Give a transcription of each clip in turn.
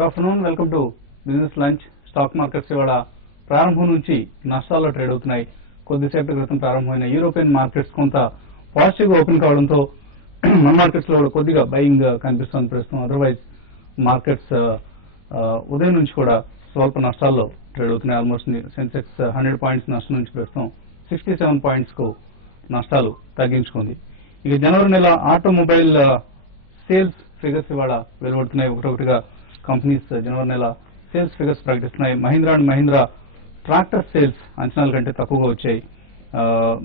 Good afternoon, welcome to business lunch. Stock markets ఇవాళ ప్రారంభం నుంచి నష్టాల్లో ట్రేడ్ అవుతున్నాయి. కొద్దిసేపటి క్రితం ప్రారంభమైన యూరోపియన్ మార్కెట్స్ కొంత పాజిటివ్ గా ఓపెన్ కావడంతో మన మార్కెట్స్ లో కూడా కొద్దిగా బయింగ్ కనిపిస్తుంది ప్రస్తుతం. అదర్వైజ్ మార్కెట్స్ ఉదయం నుంచి కూడా స్వల్ప నష్టాల్లో ట్రేడ్ అవుతున్నాయి. ఆల్మోస్ట్ సెన్సెక్స్ 100 పాయింట్స్ నష్టం నుంచి ప్రస్తుతం 67 పాయింట్స్ కు నష్టాలు తగ్గించుకుంది. ఇక జనవరి నెల ఆటోమొబైల్ సేల్స్ ఫిగర్స్ ఇవాళ వెలువడుతున్నాయి. ఒకటొకటిగా కంపెనీస్ జనవరి నెల సేల్స్ ఫిగర్స్ ప్రకటిస్తున్నాయి. Mahindra and Mahindra tractor sales అంచనాల కంటే తక్కువగా వచ్చాయి.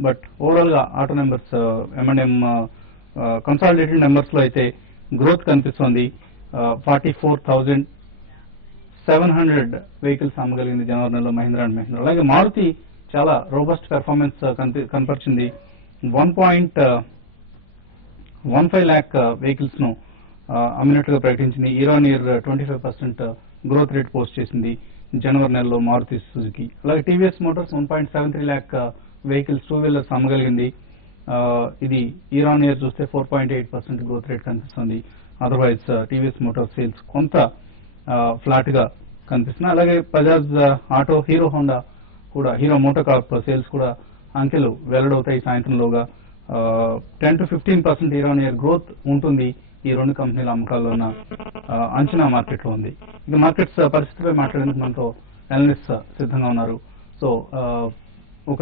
బట్ ఓవరాల్ గా auto numbers M&M consolidated numbers లో అయితే గ్రోత్ కనిపిస్తోంది. 44,700 వెహికల్స్ అమ్మగలిగింది జనవరి నెలలో మహీంద్రా అండ్ మహీంద్రా. అలాగే మారుతి చాలా రోబస్ట్ పెర్ఫార్మెన్స్ కనపరిచింది. 1.15 lakh వెహికల్స్ ను అమ్మినట్లుగా ప్రకటించింది. Year on year 25% growth rate post చేసింది జనవరి నెలలో మారుతి సుజుకి. అలాగే TVS motors 1.73 lakh vehicles two wheelers అమ్మగలిగింది. ఇది ఇయర్ ఆన్ ఇయర్ చూస్తే 4.8% గ్రోత్ రేట్ కనిపిస్తుంది. అదర్వైజ్ టీవీఎస్ మోటార్ సేల్స్ కొంత ఫ్లాట్ గా కనిపిస్తున్నాయి. అలాగే బజాజ్ ఆటో, హీరో హోండా కూడా, హీరో మోటార్ కార్ప్ సేల్స్ కూడా అంకెలు వెల్లడవుతాయి సాయంత్రంలోగా. 10 to 15% year on year growth ఉంటుంది ఈ రెండు కంపెనీల అమ్మకాల్లో ఉన్న అంచనా మార్కెట్ లో ఉంది. ఇక మార్కెట్స్ పరిస్థితిపై మాట్లాడేందుకు మనతో అనలిస్ట్ సిద్ధంగా ఉన్నారు. సో ఒక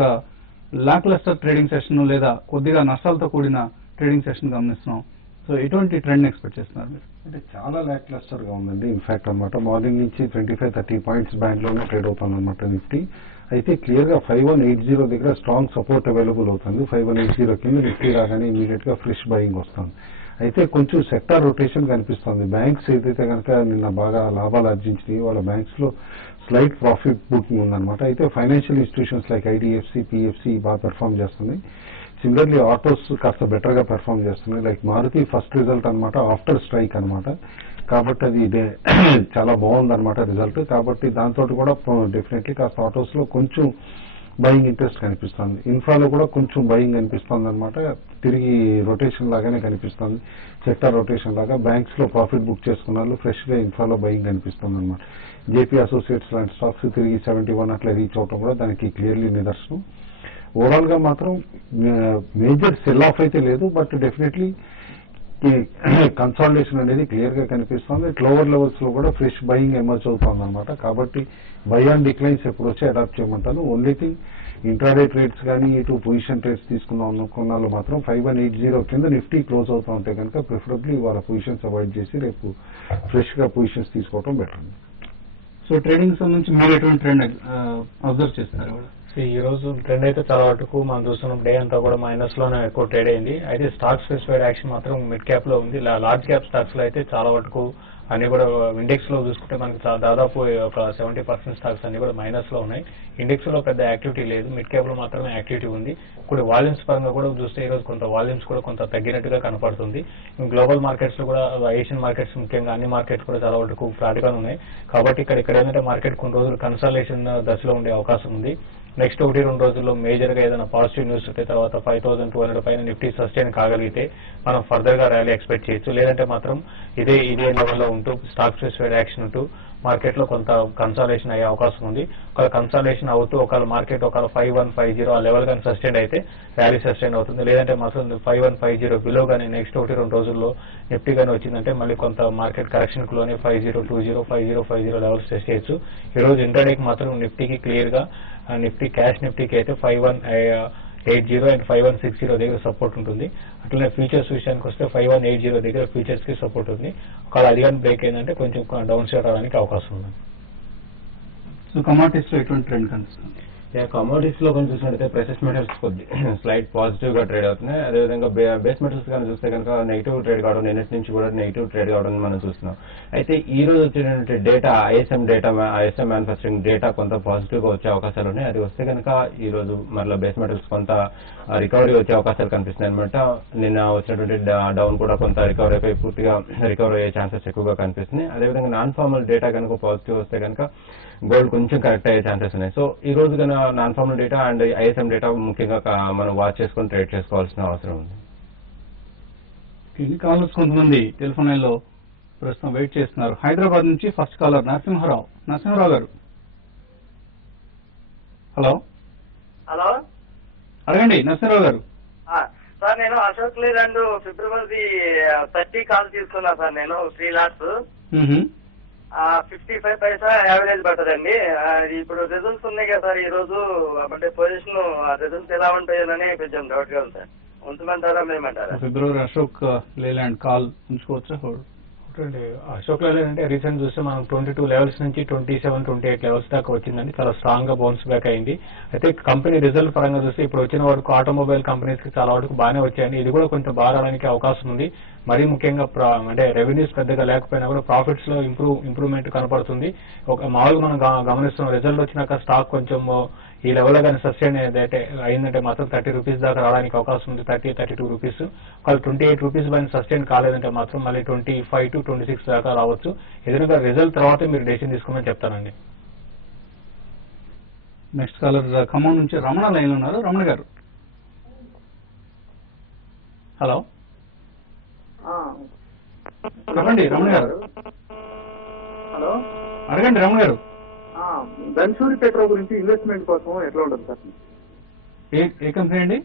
లాక్ లెస్టర్ ట్రేడింగ్ సెషన్ లేదా కొద్దిగా నష్టాలతో కూడిన ట్రేడింగ్ సెషన్ గమనిస్తున్నాం. సో ఎటువంటి ట్రెండ్ ఎక్స్పెక్ట్ చేస్తున్నారు మీరు? అంటే చాలా లాక్ లెస్టర్ గా ఉందండి. ఇన్ఫాక్ట్ అనమాట మార్నింగ్ నుంచి 25-30 పాయింట్స్ బ్యాండ్ లోనే ట్రేడ్ అవుతుంది అనమాట నిఫ్టీ. అయితే క్లియర్ గా 5180 దగ్గర స్ట్రాంగ్ సపోర్ట్ అవైలబుల్ అవుతుంది. 5180 కింద నిఫ్టీ రాగానే ఇమీడియట్ గా ఫ్రెష్ బయింగ్ వస్తుంది. అయితే కొంచెం సెక్టార్ రొటేషన్ కనిపిస్తుంది. బ్యాంక్స్ ఏదైతే కనుక నిన్న బాగా లాభాలు ఆర్జించినాయి, వాళ్ళ బ్యాంక్స్ లో స్లైట్ ప్రాఫిట్ బుకింగ్ ఉందన్నమాట. అయితే financial institutions like IDFC, PFC బాగా పెర్ఫార్మ్ చేస్తుంది. సిమిలర్లీ ఆటోస్ కాస్త బెటర్ గా పెర్ఫార్మ్ చేస్తున్నాయి. లైక్ మారుతి ఫస్ట్ రిజల్ట్ అనమాట ఆఫ్టర్ స్ట్రైక్ అనమాట. కాబట్టి అది చాలా బాగుందన్నమాట రిజల్ట్. కాబట్టి దాంతో కూడా డెఫినెట్లీ కాస్త ఆటోస్ లో కొంచెం బయింగ్ ఇంట్రెస్ట్ కనిపిస్తుంది. ఇన్ఫ్రాలో కూడా కొంచెం బయింగ్ కనిపిస్తుంది అనమాట. తిరిగి రొటేషన్ లాగానే కనిపిస్తుంది, సెక్టర్ రొటేషన్ లాగా. బ్యాంక్స్ లో ప్రాఫిట్ బుక్ చేసుకున్నారు, ఫ్రెష్ గా ఇన్ఫ్రాలో బయింగ్ కనిపిస్తుంది అనమాట. జేపీ అసోసియేట్స్ లాంటి స్టాక్స్ తిరిగి 71 అట్లా రీచ్ అవటం కూడా దానికి క్లియర్లీ నిదర్శనం. ఓవరాల్ గా మాత్రం మేజర్ సెల్ ఆఫ్ అయితే లేదు, బట్ డెఫినెట్లీ కన్సాలిడేషన్ అనేది క్లియర్ గా కనిపిస్తుంది. లోవర్ లెవెల్స్ లో కూడా ఫ్రెష్ బయింగ్ ఎమర్జ్ అవుతుంది అనమాట. కాబట్టి బై ఆన్ డిక్లైన్స్ ఎప్పుడు వచ్చి అడాప్ట్ చేయమంటాను. ఓన్లీ థింగ్ ఇంట్రాడే ట్రేడ్స్ కానీ ఇటు పొజిషన్ ట్రేడ్స్ తీసుకున్నాం అనుకున్నాళ్ళు మాత్రం 5180 కింద నిఫ్టీ క్లోజ్ అవుతా ఉంటే కనుక ప్రిఫరబ్లీ వాళ్ళ పొజిషన్స్ అవాయిడ్ చేసి రేపు ఫ్రెష్ గా పొజిషన్స్ తీసుకోవడం బెటర్. సో ట్రేడింగ్ సంబంధించి మీరు ఎటువంటి ట్రెండ్ అబ్జర్వ్ చేస్తారు? ఈ రోజు ట్రెండ్ అయితే చాలా వరకు మనం చూస్తున్నాం. డే అంతా కూడా మైనస్ లోనే ఎక్కువ ట్రేడ్ అయింది. అయితే స్టాక్ స్పెసిఫైడ్ యాక్షన్ మాత్రం మిడ్ క్యాప్ లో ఉంది. లార్జ్ క్యాప్ స్టాక్స్ లో అయితే చాలా వరకు అన్ని కూడా ఇండెక్స్ లో చూసుకుంటే మనకి దాదాపు ఒక 70% స్టాక్స్ అన్ని కూడా మైనస్ లో ఉన్నాయి. ఇండెక్స్ లో పెద్ద యాక్టివిటీ లేదు, మిడ్ క్యాప్ లో మాత్రమే యాక్టివిటీ ఉంది. ఇప్పుడు వాల్యూమ్స్ పరంగా కూడా చూస్తే ఈ రోజు కొంత వాల్యూమ్స్ కూడా కొంత తగ్గినట్టుగా కనపడుతుంది. గ్లోబల్ మార్కెట్స్ లో కూడా ఏషియన్ మార్కెట్స్ ముఖ్యంగా అన్ని మార్కెట్స్ కూడా చాలా వరకు ఫ్లాట్ గా ఉన్నాయి. కాబట్టి ఇక్కడ ఏంటంటే మార్కెట్ కొన్ని రోజులు కన్సల్టేషన్ దశలో ఉండే అవకాశం ఉంది. నెక్స్ట్ 1-2 రోజుల్లో మేజర్ గా ఏదైనా పాజిటివ్ న్యూస్ ఉంటే తర్వాత 5200 పైన నిఫ్టీ సస్టైన్ కాగలిగితే మనం ఫర్దర్ గా ర్యాలీ ఎక్స్పెక్ట్ చేయొచ్చు. లేదంటే మాత్రం ఇదే లెవెల్లో ఉంటూ స్టాక్ స్పెసిఫైడ్ యాక్షన్ ఉంటూ మార్కెట్ లో కొంత కన్సాలేషన్ అయ్యే అవకాశం ఉంది. ఒకవేళ కన్సాలేషన్ అవుతూ ఒకవేళ మార్కెట్ ఒకవేళ 5150 ఆ లెవెల్ కానీ సస్టైన్ అయితే ర్యాలీ సస్టైన్ అవుతుంది. లేదంటే మాత్రం 5150 బిలో కానీ నెక్స్ట్ 1-2 రోజుల్లో నిఫ్టీ కానీ వచ్చిందంటే మళ్ళీ కొంత మార్కెట్ కరెక్షన్ లోనే 5020, 5050 లెవెల్స్ టెస్ట్ చేయొచ్చు. ఈ రోజు ఇంట్రాడేకి మాత్రం నిఫ్టీకి క్లియర్ గా నిఫ్టీ క్యాష్ నిఫ్టీకి అయితే 5180 అండ్ 5160 దగ్గర సపోర్ట్ ఉంటుంది. అట్లనే ఫ్యూచర్స్ విషయానికి వస్తే 5180 దగ్గర ఫ్యూచర్స్ కి సపోర్ట్ ఉంది. ఒకవేళ అది కానీ బ్రేక్ అయిందంటే కొంచెం డౌన్ సైడ్ రావడానికి అవకాశం ఉంది. సో కమాడిటీస్ లో ఎటువంటి ట్రెండ్ కనిపిస్తుంది? కమోడిటీస్ లో కొంచెం చూసినట్టయితే ప్రెషస్ మెటల్స్ కొద్ది స్లైట్ పాజిటివ్ గా ట్రేడ్ అవుతున్నాయి. అదేవిధంగా బేస్ మెటల్స్ కానీ చూస్తే కనుక నెగిటివ్ ట్రేడ్ కావడం, నిన్నటి నుంచి కూడా నెగిటివ్ ట్రేడ్ కావడం మనం చూస్తున్నాం. అయితే ఈ రోజు వచ్చినటువంటి డేటా ఐఎస్ఎం మ్యానుఫ్యాక్చరింగ్ డేటా కొంత పాజిటివ్ గా వచ్చే అవకాశాలు ఉన్నాయి. అది వస్తే కనుక ఈ రోజు మరలా బేస్ మెటల్స్ కొంత రికవరీ వచ్చే అవకాశాలు కనిపిస్తున్నాయి అనమాట. నిన్న వచ్చినటువంటి డౌన్ కూడా కొంత రికవరీ అయిపోయి పూర్తిగా రికవరీ అయ్యే ఛాన్సెస్ ఎక్కువగా కనిపిస్తున్నాయి. అదేవిధంగా నాన్ ఫార్మల్ డేటా కనుక పాజిటివ్ వస్తే కనుక గోల్డ్ కొంచెం కరెక్ట్ అయ్యే ఛాన్సెస్ ఉన్నాయి. సో ఈ రోజు కన్నా non formal data and ISM data ముఖ్యంగా మనం వాచ్ చేసుకుని ట్రేడ్ చేసుకోవాల్సిన అవసరం ఉంది. కాలర్స్ కొంతమంది టెలిఫోన్ లైన్ లో ప్రస్తుతం వెయిట్ చేస్తున్నారు. హైదరాబాద్ నుంచి ఫస్ట్ కాలర్ నరసింహారావు గారు. హలో హలో, అడగండి నరసింహారావు గారు. సార్ నేను అశోక్ లేలాండ్ ఫిబ్రవరి 30 కాల్ తీసుకున్నా సార్. నేను 3 లాట్స్ 55 పైసా యావరేజ్ పడుతుందండి. ఇప్పుడు రిజల్ట్స్ ఉన్నాయి కదా సార్ ఈ రోజు, అంటే పొజిషన్ రిజల్ట్స్ ఎలా ఉంటాయోనని కొంచెం డౌట్ గా ఉంది సార్. ఉంచమంటారా మేమంటారా? ఫిబ్రవరి అశోక్ లేలాండ్ కాల్ ఉంచుకోవచ్చా? అశోక్ లేలాండ్ అంటే రీసెంట్ చూస్తే మనం 22 లెవెల్స్ నుంచి 27, 28 లెవెల్స్ దాకా వచ్చిందండి. చాలా స్ట్రాంగ్ గా బౌన్స్ బ్యాక్ అయింది. అయితే కంపెనీ రిజల్ట్ పరంగా చూస్తే ఇప్పుడు వచ్చిన వరకు ఆటోమొబైల్ కంపెనీస్ కి చాలా వరకు బాగానే వచ్చాయండి. ఇది కూడా కొంచెం బాగా రావడానికి అవకాశం ఉంది. మరీ ముఖ్యంగా అంటే రెవెన్యూస్ పెద్దగా లేకపోయినా కూడా ప్రాఫిట్స్ లో ఇంప్రూవ్మెంట్ కనపడుతుంది. ఒక మామూలుగా మనం గమనిస్తున్నాం రిజల్ట్ వచ్చినాక స్టాక్ కొంచెం ఈ లెవెల్ కానీ సస్టైన్ అయిందంటే మాత్రం 30 రూపీస్ దాకా రావడానికి అవకాశం ఉంది. 32 రూపీస్, ఒకవేళ 28 రూపీస్ పైన సస్టైన్ కాలేదంటే మాత్రం మళ్ళీ 25 to 26 దాకా రావచ్చు. ఏదైనా రిజల్ట్ తర్వాత మీరు డెసిషన్ తీసుకోమని చెప్తానండి. నెక్స్ట్ కాలర్ ఖమ్మం నుంచి రమణ లైన్ లో ఉన్నారు. రమణ గారు హలో, చెప్పండి రమణ గారు. హలో, అడగండి రమణ గారు. ధన్సూరి పెట్రో గురించి ఇన్వెస్ట్మెంట్ కోసం ఎట్లా ఉంటుంది సార్? ఏ కంపెనీ అండి?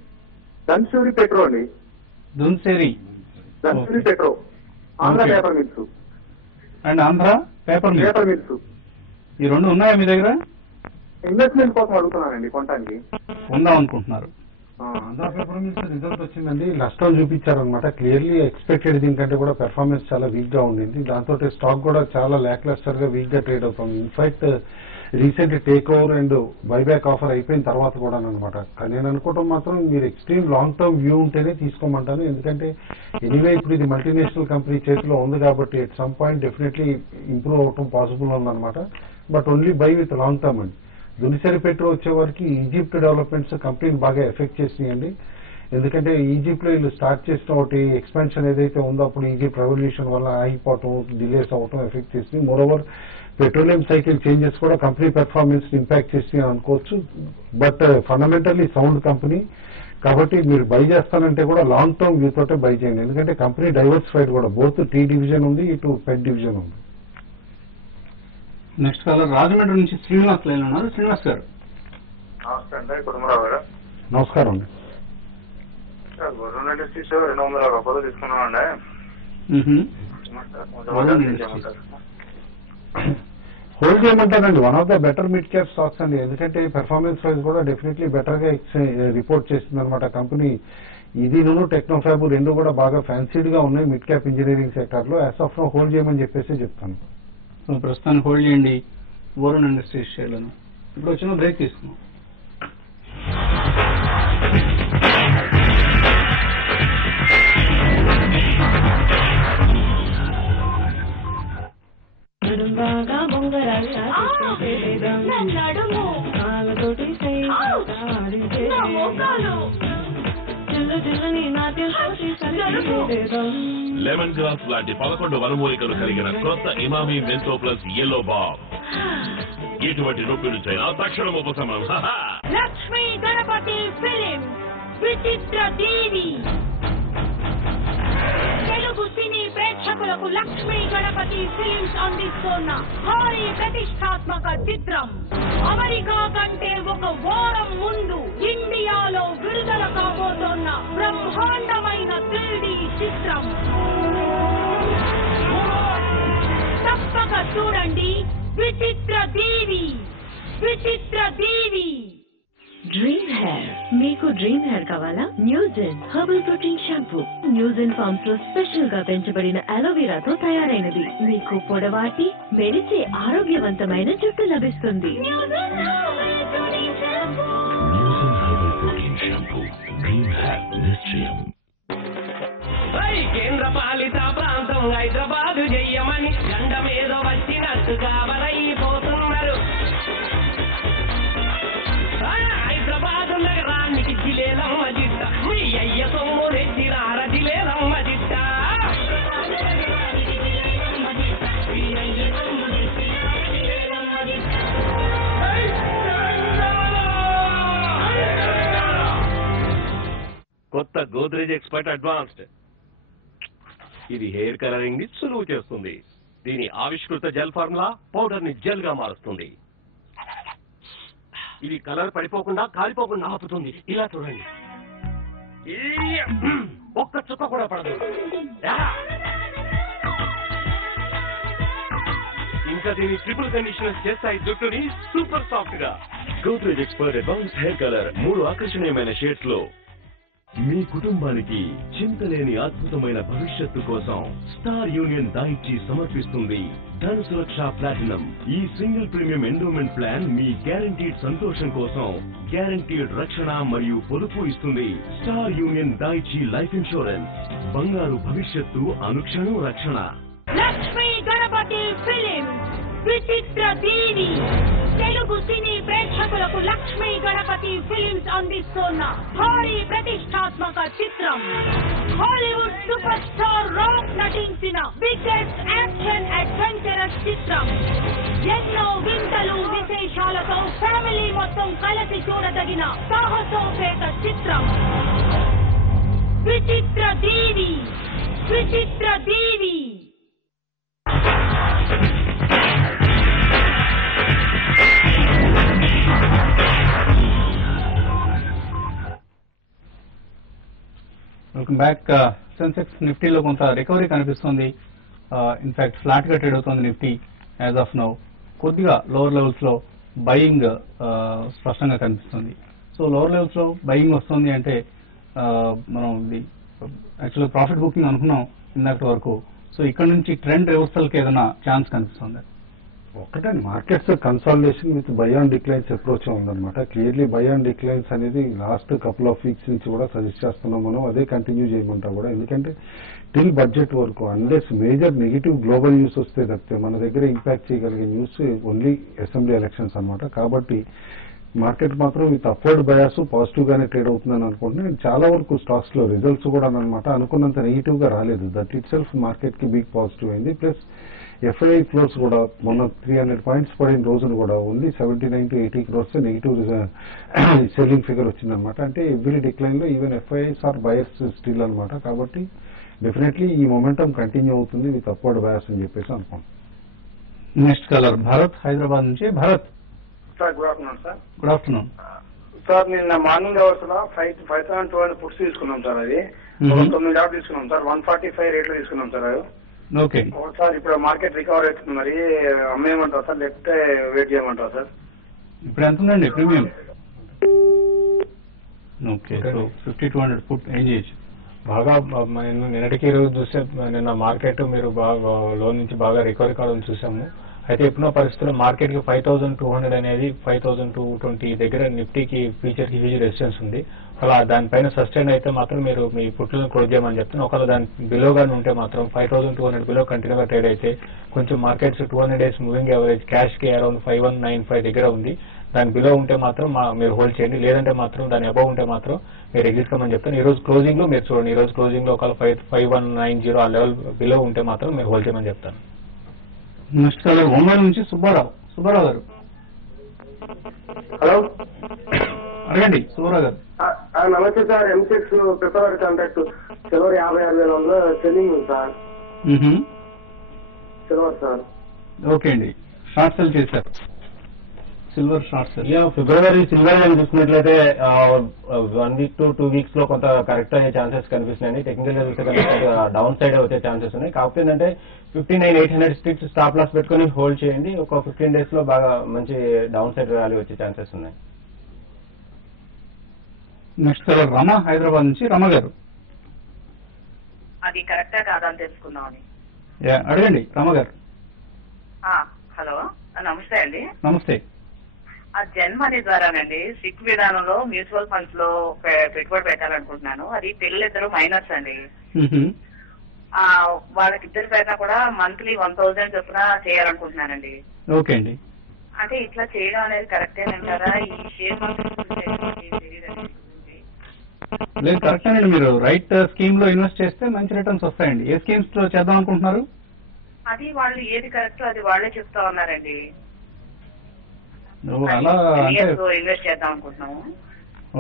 ధన్సూరి పెట్రో అండి. Dhunseri Dhunseri petro, Andhra paper mills and Andhra paper mills ఈ రెండు ఉన్నాయా మీ దగ్గర? ఇన్వెస్ట్మెంట్ కోసం అడుగుతున్నానండి, కొనడానికి ఉందాం అనుకుంటున్నారు. ఆంధ్ర పేపర్ మిల్స్ రిజల్ట్ వచ్చిందండి, నష్టం చూపించారనమాట. క్లియర్లీ ఎక్స్పెక్టెడ్ దీనికంటే కూడా పెర్ఫార్మెన్స్ చాలా వీక్ గా ఉండింది. దాంతో స్టాక్ కూడా చాలా లాక్లస్టర్ గా వీక్ గా ట్రేడ్ అవుతుంది. In fact recent take over and buyback offer అయిపోయిన తర్వాత కూడా అనమాట. నేను అనుకోవటం మాత్రం మీరు ఎక్స్ట్రీమ్ లాంగ్ టర్మ్ వ్యూ ఉంటేనే తీసుకోమంటాను. ఎందుకంటే ఎనీవే ఇప్పుడు ఇది మల్టీనేషనల్ కంపెనీ చేతిలో ఉంది కాబట్టి at some point definitely improve అవటం పాసిబుల్ ఉందన్నమాట. But only by with long term అండి. దునిసరి పెట్రో వచ్చేవారికి ఈజిప్ట్ డెవలప్మెంట్స్ కంపెనీని బాగా ఎఫెక్ట్ చేసినాయండి. ఎందుకంటే ఈజిప్ట్ లో వీళ్ళు స్టార్ట్ చేసిన ఒకటి ఎక్స్పాన్షన్ ఏదైతే ఉందో అప్పుడు ఈజిప్ట్ రెవల్యూషన్ వల్ల ఆగిపోవటం, డిలేస్ అవటం ఎఫెక్ట్ చేసింది. మోరోవర్ పెట్రోలియం సైకిల్ చేంజెస్ కూడా కంపెనీ పెర్ఫార్మెన్స్ ఇంపాక్ట్ చేసి అనుకోవచ్చు. బట్ ఫండమెంటల్లీ సౌండ్ కంపెనీ కాబట్టి మీరు బై చేస్తానంటే కూడా లాంగ్ టర్మ్ వ్యూ తోటే బై చేయండి. ఎందుకంటే కంపెనీ డైవర్సిఫైడ్ కూడా, బోత్ టీ డివిజన్ ఉంది, ఇటు పెట్ డివిజన్ ఉంది. నెక్స్ట్ కాలర్ రాజమండ్రి నుంచి శ్రీనివాస్ లైన్ ఉన్నారు. శ్రీనివాస్ గారు. నమస్తే అండి, కుటుంబరావు గారు. నమస్కారం అండి. గవర్నమెంట్ ఇండస్ట్రీస్ 200 రూపాయలు తీసుకున్నామండి. హోల్డ్ చేయమంటారండి. One of the better mid cap stocks అండి. ఎందుకంటే పెర్ఫార్మెన్స్ వైజ్ కూడా డెఫినెట్లీ బెటర్ గా రిపోర్ట్ చేసింది అనమాట కంపెనీ. ఇది టెక్నోఫాబ్ రెండు కూడా బాగా ఫ్యాన్సీడ్ గా ఉన్నాయి మిడ్ క్యాప్ ఇంజనీరింగ్ సెక్టర్ లో. యాజ్ ఆఫ్ నో హోల్డ్ చేయమని చెప్పేసి చెప్తాను. ప్రస్తుతానికి హోల్డ్ చేయండి వరుణ్ ఇండస్ట్రీస్ షేర్లను. ఇప్పుడు వచ్చిన బ్రేక్ తీసుకున్నాం. లెమన్ గ్రాస్ లాంటి 11 వనమూలికలు కలిగిన కొత్త Emami Mentho plus yellow Bob. ఎటువంటి నొప్పి నుంచైనా తక్షణం ఉపశమనం. లక్ష్మీ గణపతి ఫిలిం విచిత్ర దేవి. తెలుగు సినీ ప్రేక్షకులకు లక్ష్మీ గణపతి ఫిలిమ్స్ అందిస్తున్న భారీ ప్రతిష్టాత్మక చిత్రం. అమెరికా కంటే ఒక వారం ముందు ఇండియాలో విడుదల కాబోతున్న బ్రహ్మాండమైన 3D చిత్రం. తప్పక చూడండి విచిత్ర దేవి. విచిత్ర దేవి. Dream hair. మీకు డ్రీమ్ హెయిర్ కావాలా? Nugen herbal protein shampoo. Nugen farms లో స్పెషల్ గా పెంచబడిన అలోవెరాతో తయారైనది. మీకు పొడవాటి మెరిసే ఆరోగ్యవంతమైన జుట్టు లభిస్తుంది. Nugen herbal protein shampoo. Dream hair నిశ్చయం. కేంద్ర పాలిత ప్రాంతం హైదరాబాద్ చెయ్యమని గండ మీద వచ్చినట్టుగా వరైపోతున్నారు. హైదరాబాద్ నగరానికి జిలేలమ్మ జిట్ట, మీ అయ్య సొమ్ము రెచ్చినార జిలేలమ్మ జిట్ట. కొత్త గోద్రేజ్ ఎక్స్పర్ట్ అడ్వాన్స్డ్. ఇది హెయిర్ కలరింగ్ ని సులువు చేస్తుంది. దీని ఆవిష్కృత జెల్ ఫార్ములా పౌడర్ ని జెల్ గా మారుస్తుంది. ఇది కలర్ పడిపోకుండా కాలిపోకుండా ఆపుతుంది. ఇలా చూడండి, ఒక్క చుక్క కూడా పడదు. ఇంకా దీని ట్రిపుల్ కండిషనర్ చేస్తాయి జుట్టుని సూపర్ సాఫ్ట్ గా. Godrej expert advance hair colour 3 ఆకర్షణీయమైన షేడ్స్ లో మీ కుటుంబానికి చింతలేని అద్భుతమైన భవిష్యత్తు కోసం స్టార్ యూనియన్ దాయిచి సమర్పిస్తుంది ధన్ సురక్ష ప్లాటినం. ఈ సింగిల్ ప్రీమియం ఎండోమెంట్ ప్లాన్ మీ గ్యారంటీడ్ సంతోషం కోసం గ్యారంటీడ్ రక్షణ మరియు పొదుపు ఇస్తుంది. స్టార్ యూనియన్ దాయిచి లైఫ్ ఇన్సూరెన్స్, బంగారు భవిష్యత్తు అనుక్షణం రక్షణ. లక్ష్మీ గణపతి ఫిలిం విచిత్ర దీవి తెలుగు సినీ ప్రేక్షకులకు లక్ష్మీ గణపతి ఫిలిమ్స్ అందిస్తున్న భారీ ప్రతిష్టాత్మక చిత్రం. హాలీవుడ్ సూపర్ స్టార్ రాక్ నటించిన బిగ్గెస్ట్ యాక్షన్ అడ్వెంచరస్ చిత్రం. ఎన్నో వింతలు విశేషాలతో ఫ్యామిలీ మొత్తం కలిసి చూడదగిన సాహసోపేత చిత్రం విచిత్ర దీవి. విచిత్ర దీవి వెల్కమ్ బ్యాక్. సెన్సెక్స్ నిఫ్టీలో కొంత రికవరీ కనిపిస్తుంది. ఇన్ఫాక్ట్ ఫ్లాట్ గా ట్రేడ్ అవుతుంది నిఫ్టీ యాజ్ ఆఫ్ నౌ. కొద్దిగా లోవర్ లెవెల్స్ లో బయింగ్ స్పష్టంగా కనిపిస్తుంది. సో లోవర్ లెవెల్స్ లో బయింగ్ వస్తుంది అంటే మనం యాక్చువల్గా ప్రాఫిట్ బుకింగ్ అనుకున్నాం ఇందాక వరకు. సో ఇక్కడ నుంచి ట్రెండ్ రివర్సల్ కి ఏదైనా ఛాన్స్ కనిపిస్తుంది? ఒకటే markets consolidation with by on declines approach ఉందన్నమాట. క్లియర్లీ బై ఆన్ డిక్లైన్స్ అనేది లాస్ట్ కపుల్ ఆఫ్ వీక్స్ నుంచి కూడా సజెస్ట్ చేస్తున్నాం మనం. అదే కంటిన్యూ చేయమంటా కూడా. ఎందుకంటే టిల్ బడ్జెట్ వరకు unless major negative global news వస్తే తప్పితే మన దగ్గర ఇంపాక్ట్ చేయగలిగే న్యూస్ ఓన్లీ అసెంబ్లీ ఎలక్షన్స్ అన్నమాట. కాబట్టి మార్కెట్ మాత్రం విత్ అప్వర్డ్ బయాస్ పాజిటివ్ గానే ట్రేడ్ అవుతుందని అనుకుంటున్నాను. చాలా వరకు స్టాక్స్ లో రిజల్ట్స్ కూడా అనమాట అనుకున్నంత నెగిటివ్ గా రాలేదు. దట్ ఇట్ సెల్ఫ్ మార్కెట్ కి బిగ్ పాజిటివ్ అయింది. ప్లస్ ఎఫ్ఐఐ ఫ్లోర్స్ కూడా మొన్న 300 పాయింట్స్ పడిన రోజులు కూడా only 79 to 80 crores negative selling figure వచ్చిందనమాట. అంటే ఎవ్రీ డిక్లైన్ లో even FIIs are buyers still అనమాట. కాబట్టి డెఫినెట్లీ ఈ మొమెంటం కంటిన్యూ అవుతుంది విత్ అప్వర్డ్ బయాస్ అని చెప్పేసి అనుకోండి. నెక్స్ట్ కలర్ భరత్ హైదరాబాద్ నుంచి. Bharat sir, good afternoon sir. Good afternoon sir, నిన్న మార్నింగ్ అవర్స్ లో 5,200 పుట్స్ తీసుకున్నాం సార్. అది 9 తీసుకున్నాం సార్. 145 రేట్లో తీసుకున్నాం సార్. అది ఓకే సార్. ఇప్పుడు మార్కెట్ రికవర్ అవుతుంది, మరి అమ్మేయమంటారా సార్ లేకపోతే వెయిట్ చేయమంటారా సార్? ఇప్పుడు ఎంత ఉందండి ప్రీమియం? ఓకే, సో 5,200 ఫుట్ ఏం చేయొచ్చు? బాగా నిన్నటికి ఈరోజు చూస్తే నిన్న మార్కెట్ మీరు బాగా లో నుంచి బాగా రికవరీ కావడం చూసాము. అయితే ఇప్పుడున్న పరిస్థితుల్లో మార్కెట్ కి 5,200 అనేది 5,220 దగ్గర నిఫ్టీకి ఫ్యూచర్ కి హ్యూజ్ రెసిస్టెన్స్ ఉంది. అలా దానిపైన సస్టైన్ అయితే మాత్రం మీరు మీ పుట్లను క్లోజ్ చేయమని చెప్తాను. ఒకవేళ దాని బిలోగానే ఉంటే మాత్రం 5,200 బిలో కంటిన్యూగా ట్రేడ్ అయితే కొంచెం markets 200 days moving average cash కి అరౌండ్ 5,195 దగ్గర ఉంది. దాని బిలో ఉంటే మాత్రం మీరు హోల్డ్ చేయండి. లేదంటే మాత్రం దాని అబౌవ్ ఉంటే మాత్రం మీరు ఎగ్జిట్ కమని చెప్తాను. ఈ రోజు క్లోజింగ్ లో మీరు చూడండి. ఈ రోజు క్లోజింగ్ లో ఒకవేళ 5,190 ఆ లెవెల్ బిలో ఉంటే మాత్రం మీరు హోల్డ్ చేయమని చెప్తాను. నెక్స్ట్ కలర్ ఒంగోలు నుంచి సుబ్బారావు. సుబ్బారావు గారు హలో, అడగండి. సుబ్బారావు గారు నమస్తే సార్. M6 ఫిబ్రవరి కాంట్రాక్ట్ సిల్వర్ 56,000 సెల్లింగ్ ఉంది సార్. Silver sir. ఓకే అండి, షార్ట్ సెల్ చేశారు. Silver short sell. ఫిబ్రవరి సిల్వర్ అని చూసుకున్నట్లయితే 1 week to 2 weeks లో కొంత కరెక్ట్ అయ్యే ఛాన్సెస్ కనిపిస్తున్నాయి. టెక్నికల్ గా చూస్తే కనుక డౌన్ సైడ్ వచ్చే ఛాన్సెస్ ఉన్నాయి. కాకపోతే ఏంటంటే 59,800 స్టిక్స్ స్టాప్ లాస్ పెట్టుకుని హోల్డ్ చేయండి. ఒక 15 days లో బాగా మంచి డౌన్ సైడ్ ర్యాలీ వచ్చే ఛాన్సెస్ ఉన్నాయి. నెక్స్ట్ కలర్ రమ హైదరాబాద్ నుంచి. రమ గారు అది కరెక్టా కాదని తెలుసుకుందామని. అడగండి రమ గారు. హలో, నమస్తే అండి. నమస్తే. ఆ జన్మని ద్వారానండి సిక్ విధానంలో మ్యూచువల్ ఫండ్స్ లో పెట్టుబడి పెట్టాలనుకుంటున్నాను. అది పిల్లలిద్దరు మైనర్స్ అండి. వాళ్ళకిద్దరి పైన కూడా మంత్లీ 1,000 చొప్పున చేయాలనుకుంటున్నానండి. ఓకే అండి. అంటే ఇట్లా చేయడం అనేది కరెక్టేనంటారా? ఈ షేర్ లేదు, కరెక్టేనండి. మీరు రైట్ స్కీమ్ లో ఇన్వెస్ట్ చేస్తే మంచి రిటర్న్స్ వస్తాయండి. ఏ స్కీమ్స్ లో చేద్దాం అనుకుంటున్నారు? అది వాళ్ళు ఏది కరెక్ట్ అది వాళ్ళే చెప్తా ఉన్నారండి. అలా ఇన్వెస్ట్ చేద్దాం అనుకుంటున్నాము.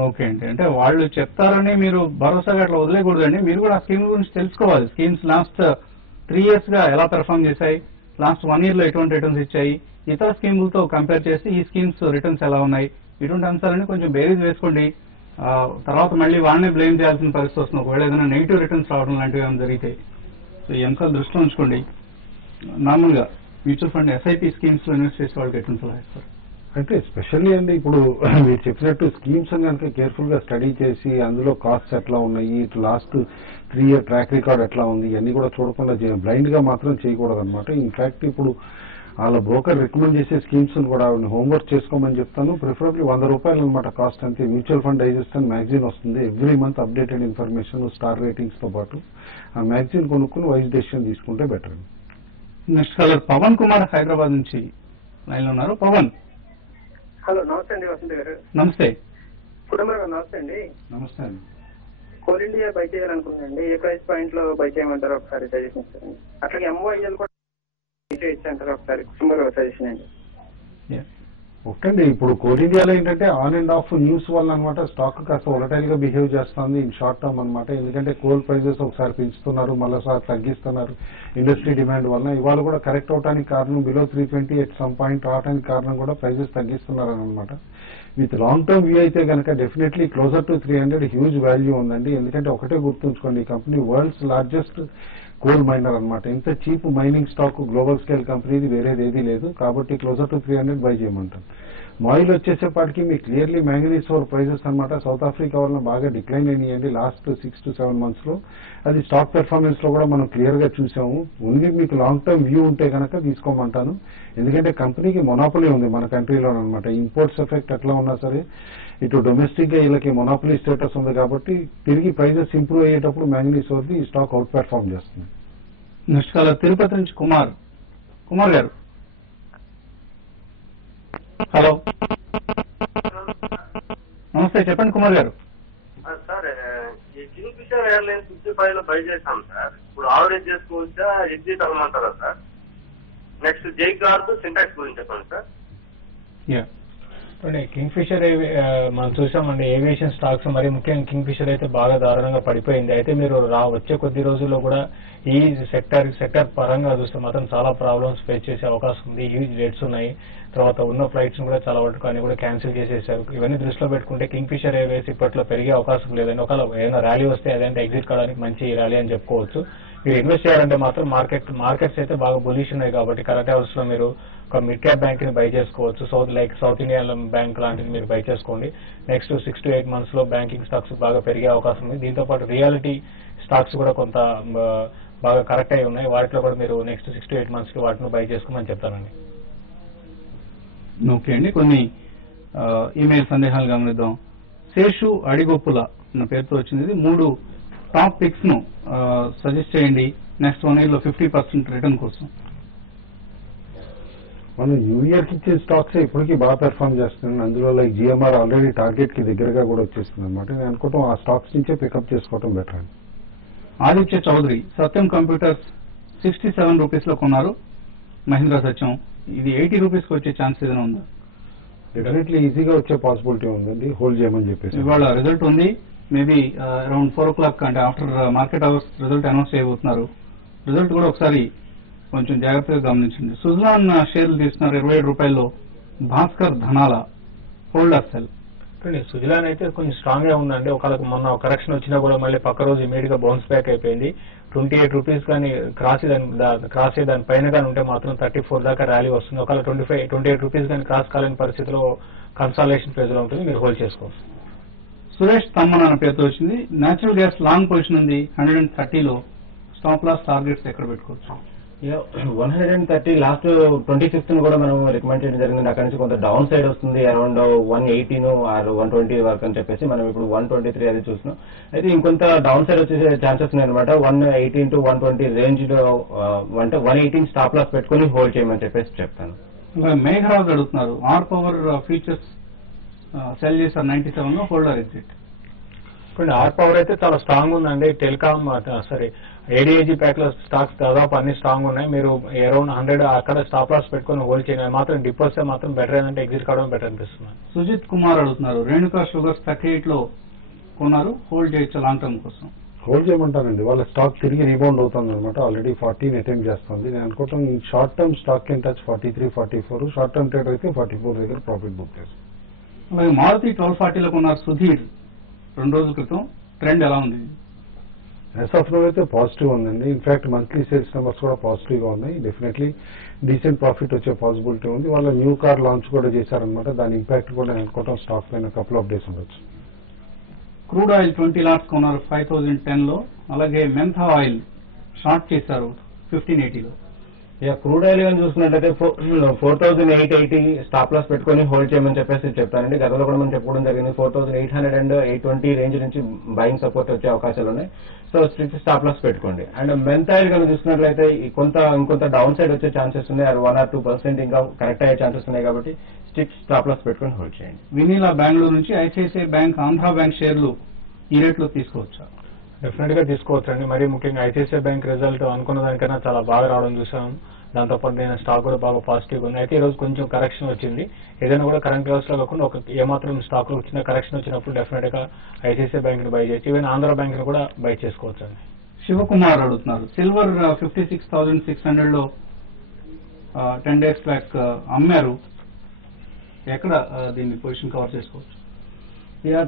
ఓకే అండి. అంటే వాళ్ళు చెప్తారని మీరు భరోసాగా అట్లా వదిలేకూడదండి. మీరు కూడా ఆ స్కీమ్ గురించి తెలుసుకోవాలి. స్కీమ్స్ లాస్ట్ 3 years గా ఎలా పెర్ఫార్మ్ చేశాయి, లాస్ట్ 1 year లో ఎటువంటి రిటర్న్స్ ఇచ్చాయి, ఇతర స్కీములతో కంపేర్ చేసి ఈ స్కీమ్స్ రిటర్న్స్ ఎలా ఉన్నాయి, ఇటువంటి అంశాలని కొంచెం బేరీజ్ వేసుకోండి. తర్వాత మళ్ళీ వాళ్ళనే బ్లేమ్ చేయాల్సిన పరిస్థితి వస్తుంది ఒకవేళ ఏదైనా నెగిటివ్ రిటర్న్స్ రావడం లాంటివి ఏమైనా జరిగితే. సో ఈ అంశాలు దృష్టిలో ఉంచుకోండి. నార్మల్గా మ్యూచువల్ ఫండ్ ఎస్ఐపి స్కీమ్స్ లో ఇన్వెస్ట్ చేసే వాళ్ళకి ఎటువంటి సలహా ఇస్తారు? అంటే స్పెషల్లీ అండి ఇప్పుడు మీరు చెప్పినట్టు స్కీమ్స్ కనుక కేర్ఫుల్ గా స్టడీ చేసి అందులో కాస్ట్స్ ఎట్లా ఉన్నాయి, లాస్ట్ 3 year ట్రాక్ రికార్డ్ ఎట్లా ఉంది, ఇవన్నీ కూడా చూడకుండా బ్లైండ్ గా మాత్రం చేయకూడదు అనమాట. ఇన్ఫాక్ట్ ఇప్పుడు వాళ్ళ బ్రోకర్ రికమెండ్ చేసే స్కీమ్స్ కూడా హోంవర్క్ చేసుకోమని చెప్తాను. ప్రిఫరబ్లీ ₹100 అనమాట కాస్ట్ అంతే. మ్యూచువల్ ఫండ్ డైజెస్ట్ అని మ్యాగజైన్ వస్తుంది, every month updated information star ratings తో పాటు. ఆ మ్యాగజైన్ కొనుక్కుని వైజ్ డెసిషన్ తీసుకుంటే better. Next caller Pavan Kumar Hyderabad నుంచి లైన్ లో ఉన్నారు. పవన్. హలో, నమస్తే అండి వసంత్ గారు. నమస్తే. కుటుంబరావు గారు నమస్తే అండి. నమస్తే అండి. కోల్ ఇండియా బై చేయాలనుకుందండి, ఏ ప్రైస్ పాయింట్ లో బై చేయమంటారు ఒకసారి సజెషన్ ఇస్తారండి. అట్లాగే ఎంఓఐఎల్ కూడా ఇచ్చారంటారు ఒకసారి కుటుంబరావు సజెషన్ అండి. ఒకటండి ఇప్పుడు కోల్ ఇండియాలో ఏంటంటే ఆన్ అండ్ ఆఫ్ న్యూస్ వల్ల అనమాట స్టాక్ కాస్త వొలటైల్ గా బిహేవ్ చేస్తుంది ఇన్ షార్ట్ టర్మ్ అనమాట. ఎందుకంటే కోల్ ప్రైజెస్ ఒకసారి పెంచుతున్నారు, మళ్ళీసారి తగ్గిస్తున్నారు ఇండస్ట్రీ డిమాండ్ వల్ల. ఇవాళ కూడా కరెక్ట్ అవడానికి కారణం బిలో 320 ఎట్ సమ్ పాయింట్ రావడానికి కారణం కూడా ప్రైజెస్ తగ్గిస్తున్నారు అనమాట. విత్ లాంగ్ టర్మ్ వ్యూ అయితే కనుక definitely closer to 300 huge value ఉందండి. ఎందుకంటే ఒకటే గుర్తుంచుకోండి, ఈ company world's largest coal miner అనమాట. ఇంత cheap mining stock global scale కంపెనీది వేరేది ఏదీ లేదు. కాబట్టి క్లోజర్ టు 300 బై చేయమంటాం. మాయిల్ వచ్చేసేపాటికి మీకు క్లియర్లీ మ్యాంగనీస్ ఓర్ ప్రైజెస్ అనమాట సౌత్ ఆఫ్రికా వల్ల బాగా డిక్లైన్ అయినాయండి లాస్ట్ 6 to 7 months లో. అది స్టాక్ పెర్ఫార్మెన్స్ లో కూడా మనం క్లియర్ గా చూసాము. ఓన్లీ మీకు లాంగ్ టర్మ్ వ్యూ ఉంటే కనుక తీసుకోమంటాను. ఎందుకంటే కంపెనీకి మొనాపలీ ఉంది మన కంట్రీలో అనమాట. ఇంపోర్ట్స్ ఎఫెక్ట్ ఎట్లా ఉన్నా సరే ఇటు డొమెస్టిక్ గా వీళ్ళకి మొనాపలీ స్టేటస్ ఉంది కాబట్టి తిరిగి ప్రైజెస్ ఇంప్రూవ్ అయ్యేటప్పుడు మ్యాంగనీస్ ఓర్ది ఈ స్టాక్ అవుట్ పెర్ఫార్మ్ చేస్తుంది. నెక్స్ట్ కాలర్ తిరుపతి నుంచి కుమార్. కుమార్ గారు. హలో, నమస్తే, చెప్పండి కుమార్ గారు. సార్, ఈ కింగ్ ఫిషర్ ఎయిర్లైన్స్ 55 లో బై చేశాం సార్. ఇప్పుడు ఆవరేజ్ చేసుకోవచ్చా, ఎగ్జిట్ అవ్వమంటారా సార్? నెక్స్ట్ జై గార్డ్ సింటాక్స్ గురించి చెప్పండి సార్. కింగ్ ఫిషర్ మనం చూసామండి, ఏవియేషన్ స్టాక్స్ మరి ముఖ్యంగా కింగ్ ఫిషర్ అయితే బాగా దారుణంగా పడిపోయింది. అయితే మీరు వచ్చే కొద్ది రోజుల్లో కూడా ఈ సెక్టర్ పరంగా చూస్తే మాత్రం చాలా ప్రాబ్లమ్స్ ఫేస్ చేసే అవకాశం ఉంది. హ్యూజ్ రేట్స్ ఉన్నాయి. తర్వాత ఉన్న ఫ్లైట్స్ కూడా చాలా వరకు అన్ని కూడా క్యాన్సిల్ చేసేసారు. ఇవన్నీ దృష్టిలో పెట్టుకుంటే కింగ్ ఫిషర్ ఎయిర్వేస్ ఇప్పట్లో పెరిగే అవకాశం లేదండి. ఒకవేళ ఏదైనా ర్యాలీ వస్తే అదంటే ఎగ్జిట్ కావడానికి మంచి ర్యాలీ అని చెప్పుకోవచ్చు. మీరు ఇన్వెస్ట్ చేయాలంటే మాత్రం మార్కెట్స్ అయితే బాగా బులిష్ ఉన్నాయి కాబట్టి కరెక్ట్ అవర్స్ లో మీరు ఒక మిడ్ క్యాప్ బ్యాంక్ ని బై చేసుకోవచ్చు. సౌత్ ఇండియన్ బ్యాంక్ లాంటిది మీరు బై చేసుకోండి. నెక్స్ట్ 6 to 8 months లో బ్యాంకింగ్ స్టాక్స్ బాగా పెరిగే అవకాశం ఉంది. దీంతో పాటు రియాలిటీ స్టాక్స్ కూడా కొంత బాగా కరెక్ట్ అయి ఉన్నాయి. వాటిలో కూడా మీరు నెక్స్ట్ 6 to 8 months కి వాటిని బై చేసుకోమని చెప్తానండి. ఓకే అండి, కొన్ని ఈమెయిల్ సందేహాలు గమనిద్దాం. శేషు అడిగొప్పుల అన్న పేరుతో వచ్చింది. 3 టాప్ పిక్స్ ను సజెస్ట్ చేయండి నెక్స్ట్ 1 year లో 50% రిటర్న్ కోసం. మనం న్యూ ఇయర్ కి ఇచ్చే స్టాక్స్ ఇప్పటికీ బాగా పెర్ఫార్మ్ చేస్తున్నాయి. అందులో లైక్ జిఎంఆర్ ఆల్రెడీ టార్గెట్ కి దగ్గరగా కూడా వచ్చేస్తుంది అనమాట. నేను అనుకుంటాం ఆ స్టాక్స్ నుంచే పికప్ చేసుకోవడం బెటర్ అండి. ఆదిత్య చౌదరి సత్యం కంప్యూటర్స్ 67 రూపీస్ లో కొన్నారు. మహీంద్రా సత్యం ఇది 80 రూపీస్ కి వచ్చే ఛాన్స్ ఏదైనా ఉందా? డెఫినెట్లీ ఈజీగా వచ్చే పాసిబిలిటీ ఉందండి. హోల్డ్ చేయమని చెప్పేసి ఇవాళ రిజల్ట్ ఉంది. మేబీ అరౌండ్ 4 o'clock అంటే after market hours result announce చేయబోతున్నారు. రిజల్ట్ కూడా ఒకసారి కొంచెం జాగ్రత్తగా గమనించండి. సుజలాన్ షేర్లు తీసుకున్నారు 27 రూపాయల్లో. Bhaskar Dhanala hold or sell. Suzlon అయితే కొంచెం స్ట్రాంగ్ గా ఉందండి. ఒకళ్ళకి మొన్న కరెక్షన్ వచ్చినా కూడా మళ్ళీ పక్క రోజు ఇమీడియట్ గా బౌన్స్ బ్యాక్ అయిపోయింది. 28 రూపీస్ కానీ క్రాస్ అయ్యి దాని పైన కానీ ఉంటే మాత్రం 34 దాకా ర్యాలీ వస్తుంది. ఒకవేళ 28 రూపీస్ కానీ క్రాస్ కాలేని పరిస్థితిలో కన్సాలేషన్ ఫేజ్ లో ఉంటుంది, మీరు హోల్డ్ చేసుకోవచ్చు. సురేష్ తమ్మన్ అన్న పేరుతో వచ్చింది. నేచురల్ గ్యాస్ లాంగ్ పొజిషన్ ఉంది 130లో. స్టాప్ లాస్ టార్గెట్స్ ఎక్కడ పెట్టుకోవచ్చు? 130 లాస్ట్ 25th కూడా మనం రికమెండ్ చేయడం జరిగింది. అక్కడ నుంచి కొంత డౌన్ సైడ్ వస్తుంది అరౌండ్ 118 ఆర్ 120 వరకు అని చెప్పేసి మనం ఇప్పుడు 123 అది చూస్తున్నాం. అయితే ఇంకొంత డౌన్ సైడ్ వచ్చే ఛాన్సెస్ ఉన్నాయి అనమాట. 118 to 120 రేంజ్ లో అంటే 118 స్టాప్ లాస్ పెట్టుకుని హోల్డ్ చేయమని చెప్పేసి చెప్తాను. మేఘరాజ్ అడుగుతున్నారు ఆర్ పవర్ ఫీచర్స్ సెల్ చేశారు 97 లో, హోల్డర్ ఎగ్జిట్. ఆర్ పవర్ అయితే చాలా స్ట్రాంగ్ ఉందండి. టెలికామ్ ఏడీఏజీ ప్యాక్ లో స్టాక్స్ దాదాపు అన్ని స్ట్రాంగ్ ఉన్నాయి. మీరు అరౌండ్ 100 అక్కడ స్టాప్ లాస్ పెట్టుకుని హోల్డ్ చేయండి. మాత్రం డిప్ వస్తే మాత్రం బెటర్ ఏంటంటే ఎగ్జిట్ కావడం బెటర్ అనిపిస్తుంది. సుజిత్ కుమార్ అడుగుతున్నారు రేణుకా షుగర్స్ 38లో కొన్నారు, హోల్డ్ చేయొచ్చు లాంగ్ టర్మ్ కోసం? హోల్డ్ చేయమంటానండి. వాళ్ళ స్టాక్ తిరిగి రీబౌండ్ అవుతుంది అనమాట. ఆల్రెడీ 14 అటెంప్ట్ చేస్తుంది. నేను అనుకుంటాం short term stock can touch 43, 44. Short term trade అయితే 44 దగ్గర ప్రాఫిట్ బుక్ చేస్తాం. అలాగే మారుతి 1240లో కొన్నారు సుధీర్ 2 రోజుల క్రితం. ట్రెండ్ ఎలా ఉంది? ఎస్ఎఫ్ లో అయితే పాజిటివ్ ఉందండి. ఇన్ఫాక్ట్ మంత్లీ సేల్స్ నెంబర్స్ కూడా పాజిటివ్ గా ఉన్నాయి. డెఫినెట్లీ డీసెంట్ ప్రాఫిట్ వచ్చే పాసిబిలిటీ ఉంది. వాళ్ళ న్యూ కార్ లాంచ్ కూడా చేశారనమాట. దాని ఇంపాక్ట్ కూడా నేను అనుకుంటాం స్టాక్ పైన కపుల్ ఆఫ్ డేస్ ఉండొచ్చు. క్రూడ్ ఆయిల్ 20 లాట్స్ కొన్నారు 5010లో. అలాగే మెంథా ఆయిల్ షార్ట్ చేశారు 1580లో. క్రూడ్ ఆయిల్ కానీ చూసుకున్నట్లయితే 4880 స్టాప్ లాస్ పెట్టుకుని హోల్డ్ చేయమని చెప్పేసి చెప్తానండి. గతంలో కూడా మనం చెప్పుకోవడం జరిగింది. 4800 అండ్ 820 రేంజ్ నుంచి బయింగ్ సపోర్ట్ వచ్చే అవకాశాలు ఉన్నాయి. సో స్ట్రిక్ట్ స్టాప్ లాస్ పెట్టుకోండి. అండ్ మెంత్ ఆయిల్ కనుక చూసుకున్నట్లయితే ఇంకొంత డౌన్ సైడ్ వచ్చే ఛాన్సెస్ ఉన్నాయి. 1 or 2% ఇంకా కరెక్ట్ అయ్యే ఛాన్సెస్ ఉన్నాయి కాబట్టి స్ట్రిక్ట్ స్టాప్ లాస్ పెట్టుకుని హోల్డ్ చేయండి. వినీలా బెంగళూరు నుంచి ఐసిఐసిఐ బ్యాంక్, ఆంధ్రా బ్యాంక్ షేర్లు ఈ రేట్లో తీసుకోవచ్చా? డెఫినెట్ గా తీసుకోవచ్చు అండి. మరీ ముఖ్యంగా ఐసిఐసిఐ బ్యాంక్ రిజల్ట్ అనుకున్న దానికన్నా చాలా బాగా రావడం చూసాం. దాంతోపాటు నేను స్టాక్ కూడా బాగా పాజిటివ్ ఉంది. అయితే ఈ రోజు కొంచెం కరెక్షన్ వచ్చింది. ఏదైనా కూడా కరెంట్ లెవెల్స్ లో కాకుండా ఏమాత్రం స్టాక్ లో వచ్చిన కరెక్షన్ వచ్చినప్పుడు డెఫినెట్ గా ఐసిఐసిఐ బ్యాంక్ ని బై చేయొచ్చు. ఈవెన్ ఆంధ్ర బ్యాంక్ ని కూడా బై చేసుకోవచ్చు అండి. శివకుమార్ అడుగుతున్నారు, సిల్వర్ 56,600లో 10 days బ్యాక్ అమ్మారు. ఎక్కడ దీన్ని పొజిషన్ కవర్ చేసుకోవచ్చు?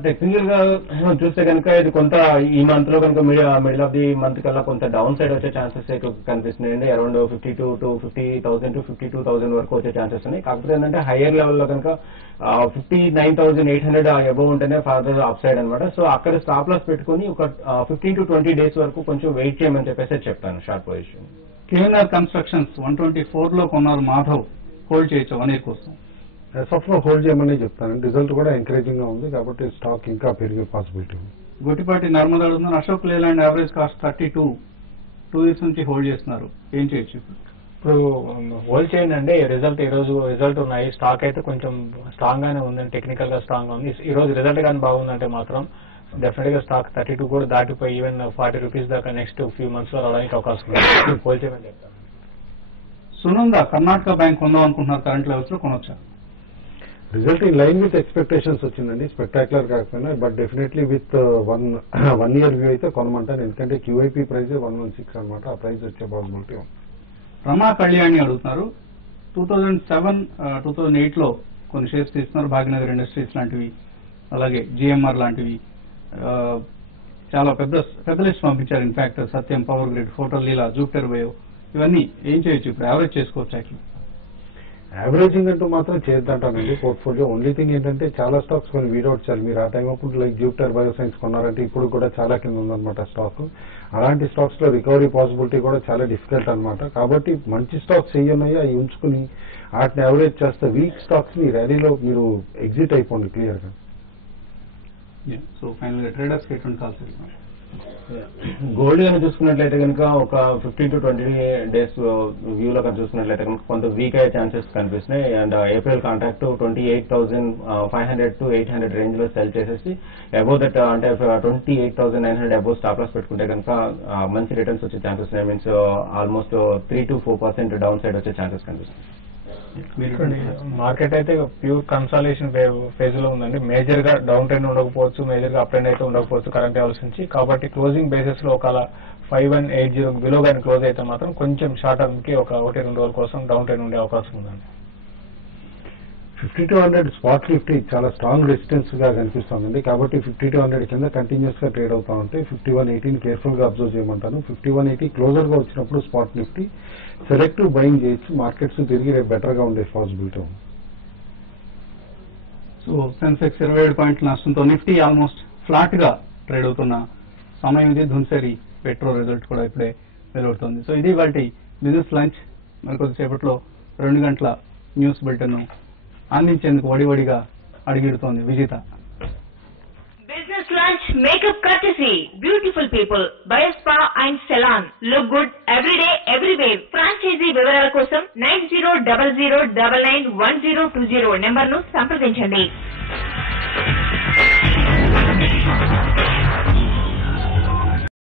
టెక్నికల్ గా చూస్తే కనుక ఇది కొంత ఈ మంత్ లో కనుక మిడిల్ ఆఫ్ ది మంత్ కల్లా కొంత డౌన్ సైడ్ వచ్చే ఛాన్సెస్ కనిపిస్తున్నాయండి. అరౌండ్ 52,000 to 52,000 వరకు వచ్చే ఛాన్సెస్ ఉన్నాయి. కాకపోతే ఏంటంటే హైయర్ లెవెల్లో కనుక 59,800 అబౌవ్ ఉంటేనే ఫర్దర్ అప్ సైడ్ అనమాట. సో అక్కడ స్టాప్ లాస్ పెట్టుకుని ఒక 15 to 20 days వరకు కొంచెం వెయిట్ చేయమని చెప్పేసి చెప్తాను షార్ట్ పొజిషన్. కేఎన్ఆర్ కన్స్ట్రక్షన్స్ 124లో కొన్నారు మాధవ్. హోల్డ్ చేయొచ్చు 1 year కోసం? ఎస్ఎఫ్ లో హోల్డ్ చేయమని చెప్తాను. రిజల్ట్ కూడా ఎంకరేజింగ్ గా ఉంది కాబట్టి స్టాక్ ఇంకా పెరిగే పాసిబిలిటీ ఉంది. గుట్టిపాటి నర్మదా అడుగుతున్నారు, Ashok Leyland average cost 32, 2 years నుంచి హోల్డ్ చేస్తున్నారు. ఏం చేయొచ్చు ఇప్పుడు? హోల్డ్ చేయండి అండి. ఈ రోజు రిజల్ట్ ఉన్నాయి. స్టాక్ అయితే కొంచెం స్ట్రాంగ్ గానే ఉందండి. టెక్నికల్ గా స్ట్రాంగ్ గా ఉంది. ఈ రోజు రిజల్ట్ కానీ బాగుందంటే మాత్రం డెఫినెట్ గా స్టాక్ 32 కూడా దాటిపోయి ఈవెన్ 40 రూపీస్ దాకా నెక్స్ట్ ఫ్యూ మంత్స్ లో రావడానికి అవకాశం ఉంది. హోల్డ్ చేయమని చెప్తాను. సునంద కర్ణాటక బ్యాంక్ కొందాం అనుకుంటున్నారు. కరెంట్ లెవెల్స్ లో కొనొచ్చా? Result in line with expectations వచ్చిందండి. స్పెక్టాక్యులర్ కాకపోయినా but definitely with one year view అయితే కొనమంటాను. ఎందుకంటే క్యూఐపీ ప్రైస్ 116 అనమాట. ఆ ప్రైస్ వచ్చే పాసిబిలిటీ ఉంది. రమా కళ్యాణి అడుగుతున్నారు, 2007, 2008లో కొన్ని షేర్స్ తీసుకున్నారు. భాగ్యనగర్ ఇండస్ట్రీస్ లాంటివి, అలాగే జిఎంఆర్ లాంటివి. చాలా పెద్ద లిస్ట్ పంపించారు. ఇన్ఫాక్ట్ సత్యం, పవర్ గ్రిడ్, హోటల్ లీలా, జూపిటర్ వేవ్, ఇవన్నీ ఏం చేయొచ్చు ఇప్పుడు? యావరేజ్ చేసుకోవచ్చు యాక్చువల్లీ? యావరేజింగ్ అంటూ మాత్రం చేయొద్దంటానండి పోర్ట్ఫోలియో. ఓన్లీ థింగ్ ఏంటంటే చాలా స్టాక్స్ కొన్ని వీడౌట్ చేయాలి. మీరు ఆ టైం అప్పుడు లైక్ జూపిటర్ బయోసైన్స్ కొన్నారంటే ఇప్పుడు కూడా చాలా కింద ఉందన్నమాట స్టాక్. అలాంటి స్టాక్స్ లో రికవరీ పాసిబిలిటీ కూడా చాలా డిఫికల్ట్ అనమాట. కాబట్టి మంచి స్టాక్స్ ఏమున్నాయో అవి ఉంచుకుని వాటిని యావరేజ్ చేస్తే వీక్ స్టాక్స్ ని ర్యాలీలో మీరు ఎగ్జిట్ అయిపోండి క్లియర్ గా. సో ఫైనల్ గా ట్రేడర్స్ ఎటువంటి కాల్స్? గోల్డ్ కనుక చూసుకున్నట్లయితే కనుక ఒక 15 to 20 days వ్యూలో కనుక చూసుకున్నట్లయితే కనుక కొంత వీక్ అయ్యే ఛాన్సెస్ కనిపిస్తున్నాయి. And April contract 28,500 to 800 range లో సెల్ చేసేసి అబౌవ్ దట్ అంటే 28,900 అబౌవ్ స్టాప్ లాస్ పెట్టుకుంటే కనుక మంచి రిటర్న్స్ వచ్చే ఛాన్సెస్ ఉన్నాయి. Means almost 3 to 4% down side వచ్చే ఛాన్సెస్ కనిపిస్తుంది. మార్కెట్ అయితే ప్యూర్ కన్సాలేషన్ ఫేజ్ లో ఉందండి. మేజర్ గా డౌన్ ట్రెండ్ ఉండకపోవచ్చు, మేజర్ గా అప్ ట్రెండ్ అయితే ఉండకపోవచ్చు కరెంట్ లెవెల్స్ నుంచి. కాబట్టి క్లోజింగ్ బేసిస్ లో ఒక 5180 బిలో కానీ క్లోజ్ అయితే మాత్రం కొంచెం షార్ట్ టర్మ్ కి ఒక 1-2 రోజుల కోసం డౌన్ ట్రెండ్ ఉండే అవకాశం ఉందండి. 5200 స్పాట్ నిఫ్టీ చాలా స్ట్రాంగ్ రెసిస్టెన్స్ గా కనిపిస్తుందండి. కాబట్టి 5200 కింద కంటిన్యూస్ గా ట్రేడ్ అవుతా ఉంటే 5118 కేర్ఫుల్ గా అబ్జర్వ్ చేయమంటాను. 5180 క్లోజర్ గా వచ్చినప్పుడు స్పాట్ నిఫ్టీ సెలెక్టివ్ బయింగ్ చేయొచ్చు. మార్కెట్స్ తిరిగి రేపు బెటర్ గా ఉండే పాసిబిలిటీ ఉంది. సో సెన్సెక్స్ 27 పాయింట్ల నష్టంతో నిఫ్టీ ఆల్మోస్ట్ ఫ్లాట్ గా ట్రేడ్ అవుతున్న సమయం ఇది. ధున్సరి పెట్రో రిజల్ట్ కూడా ఇప్పుడే వెలువడుతుంది. సో ఇది వాటి బిజినెస్ లంచ్. మరికొద్దిసేపట్లో 2 గంటల న్యూస్ బులెటిన్ అందించేందుకు వడివడిగా అడిగిడుతోంది Vijitha. Business lunch makeup courtesy. Beautiful people. Biospa and Salon. Look good every day, everywhere. Franchisee వివరాల కోసం 9000991020 నెంబర్ ను సంప్రదించండి.